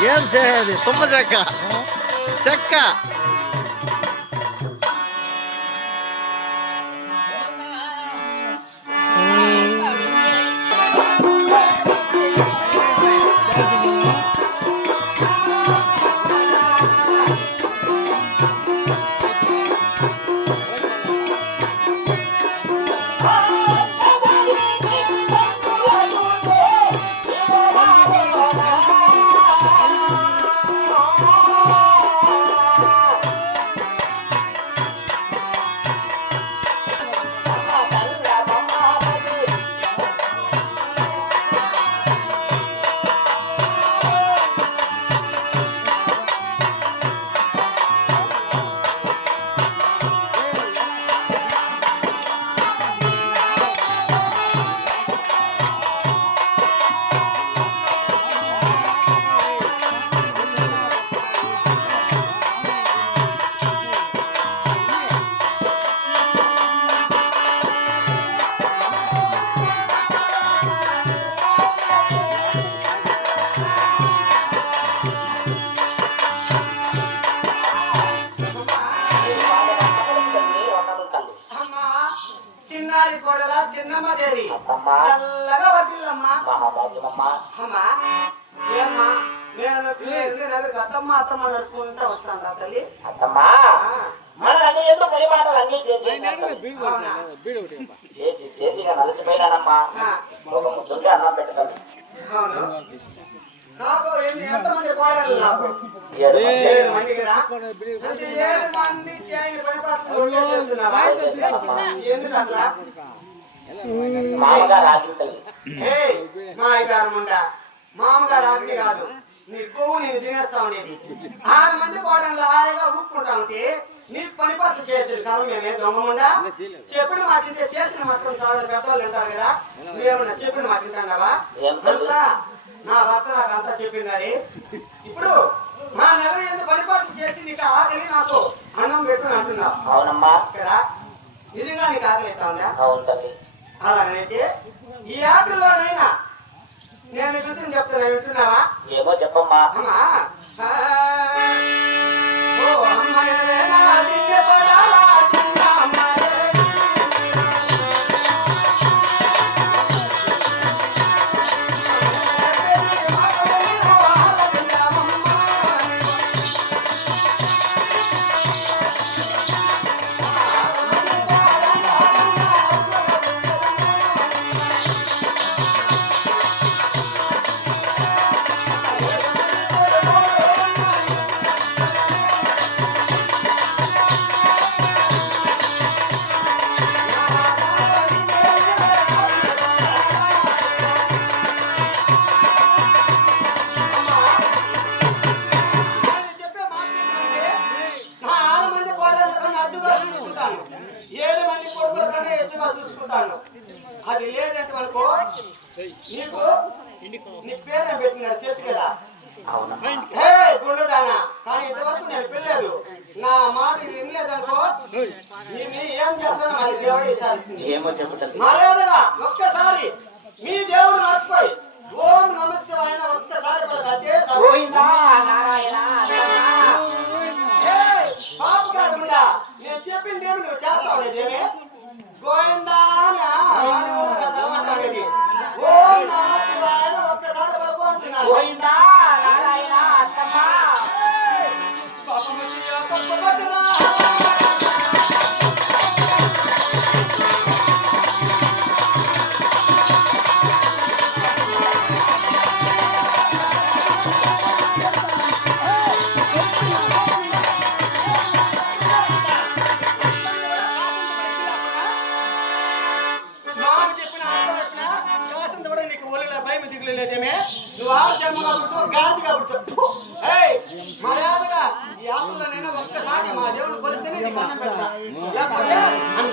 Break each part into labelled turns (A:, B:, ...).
A: ఏం చేయాలి? తుమ్మ చెక్క. చెక్క.
B: అమ్మా. చల్లగా వర్తిల్లమ్మా
C: మహాభాగ్యమమ్మా.
B: అమ్మా ఏమ్మా నేను నాకు గతమ్మ అత్తమ్మ నడుచుకుంటా వస్తాను తల్లి.
C: అత్తమ్మా మన అన్ని ఎందుకు పని మాటలు అన్ని చేసి చేసి చేసి నలిసిపోయినానమ్మా. ఒక ముద్దుంటే అన్నం పెట్టుతాను
B: అవును. నాకు ఎంతమంది కోడలు నాకు
C: ఏడు మంది.
B: ఏడు మంది చేయని పని పట్ల చేస్తున్నావా? ఎందుకు అట్లా
C: మామగారు ఆశిస్తలు
B: మా ముండా మామగారు ఆజ్ఞ కాదు. నీ కొవ్వు నేను తినేస్తా ఉండేది. ఆరు మంది కోడలు హాయిగా ఊపుకుంటా ఉంటే నీ పని పట్ల చేతులు కదా మేమే దొంగముండా చెప్పిన మాట వింటే చేసిన మాత్రం చాలా పెద్దవాళ్ళు అంటారు కదా. నువ్వేమన్నా చెప్పిన మాట
C: తల్లి?
B: అంతా నా భర్త నాకు అంతా చెప్పిండాడి. ఇప్పుడు మా నగరం ఎంత పని పట్ల చేసి నీకు ఆకలి నాకు అన్నం పెట్టుకుని అంటున్నావు.
C: అవునమ్మా.
B: కదా? నిజంగా నీకు ఆకలి
C: అవును తల్లి.
B: అలాగైతే ఈ యాపిల్లోనైనా నేను కూర్చొని చెప్తున్నా వింటున్నావా?
C: ఏమో చెప్పమ్మా.
B: అమ్మా. చూసుకుంటాను అది లేదంటే అనుకో నీకు నీ పేరు నేను పెట్టినాడు తెలుసు కదా? హే గుండదానా కానీ ఇంతవరకు నేను పిల్లలేదు. నా మాట వినలేదనుకో నిన్ను ఏం చేస్తానో మరి దేవుడు విచారిస్తుంది. మర్యాదగా ఒక్కసారి మీ దేవుడు మర్చిపోయి ఓం నమస్తే ఒక్కసారి పలకంటే పాప నేను చెప్పింది ఏమి నువ్వు చేస్తావు ఆరు జన్మగా కాబట్టి మర్యాదగా ఈ ఆకులనైనా ఒక్కసారి మా దేవుని కొలిస్తేనే నీ కన్నం పెడతా. లేకపోతే అన్నం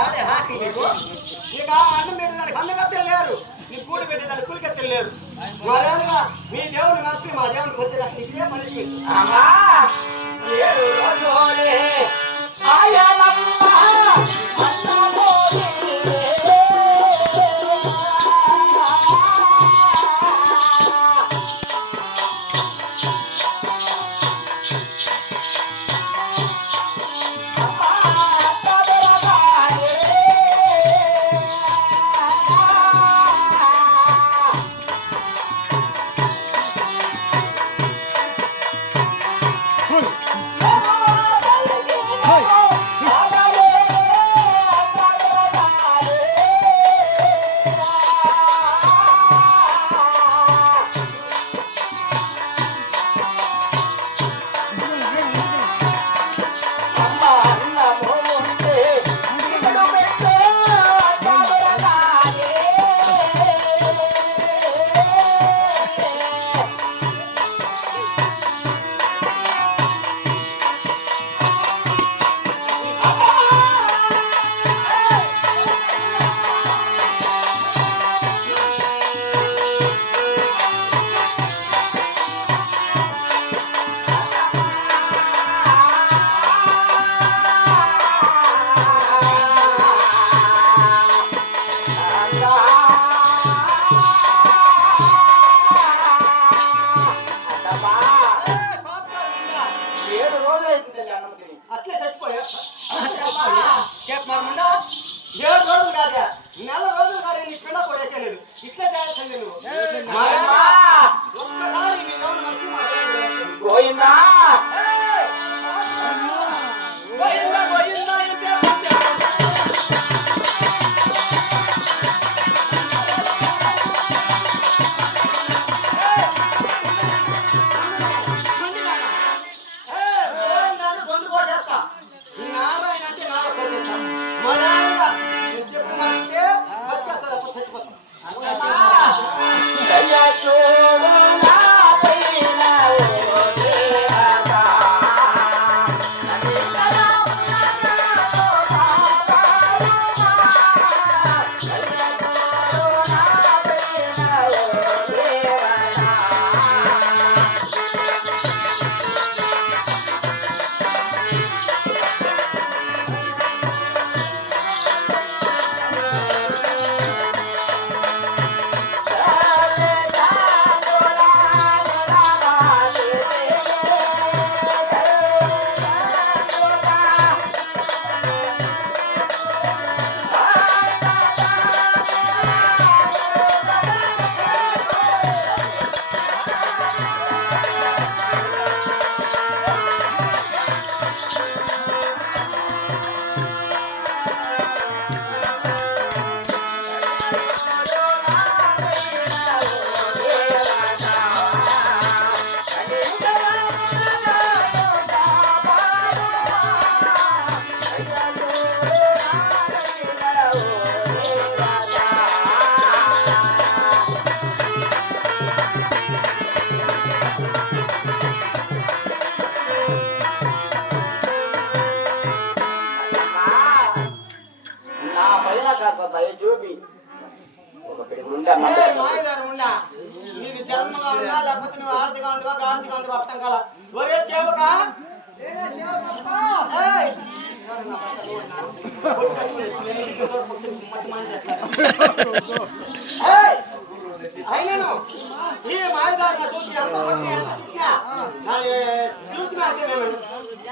B: ఆడే
A: హాకి నీకు?
B: ఇక అన్నం పెట్టేదానికి అన్నకత్తెలు లేరు ఈ కూడి పెట్టేదానికి కూలికత్తెలు లేరు మరేదుగా మీ దేవుని మనిషి మా దేవుని వచ్చేదానికి ఇదే మనిషి
C: ఆయనమ్మ
B: కాంతివా కాంతి కాంతివా అర్థం కాల? ఒరే చేవక ఈ మాయదారిన చూసి ఎంత చూసినా చూసినా నేను